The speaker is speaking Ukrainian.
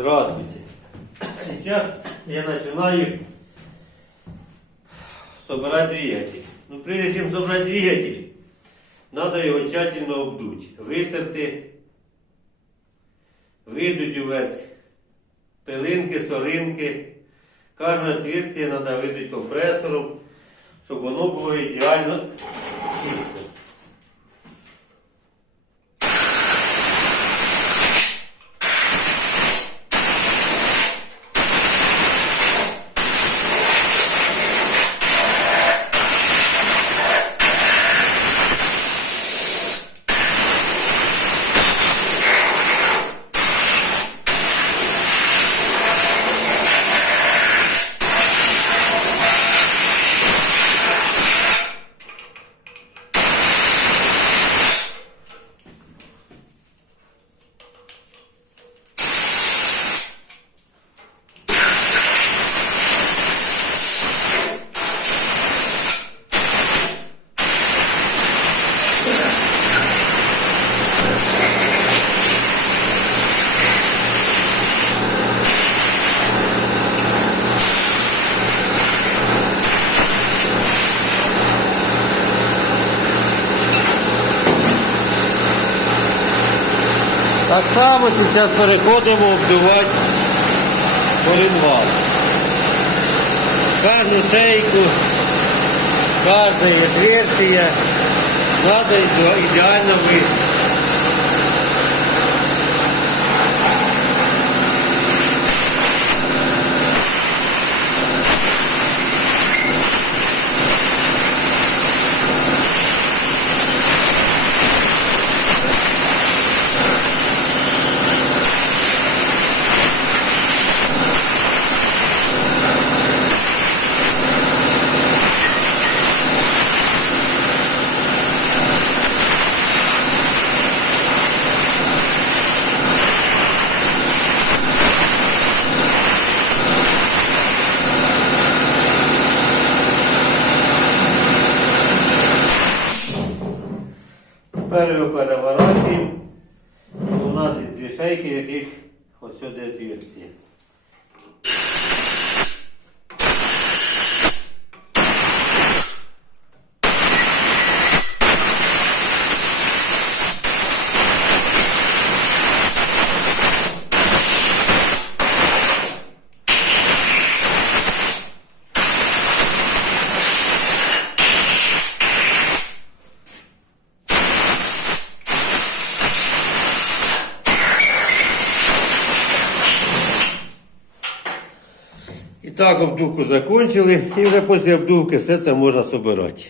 Здравствуйте. Сейчас я начинаю собирать двигатель. Но прежде чем собрать двигатель, надо его тщательно обдуть, витерти, видуть увесь пилинки, соринки. Кожне отверстие треба видути компресором, щоб воно було ідеально чисте. Так само зараз переходимо обдувати коленвал. Кожну шейку, кожне отверстие треба ідеально вийти. Тепер його переворачуємо. У нас є дві шейки, в яких ось сюди отверстия. І так обдувку закончили, і вже після обдувки все це можна збирати.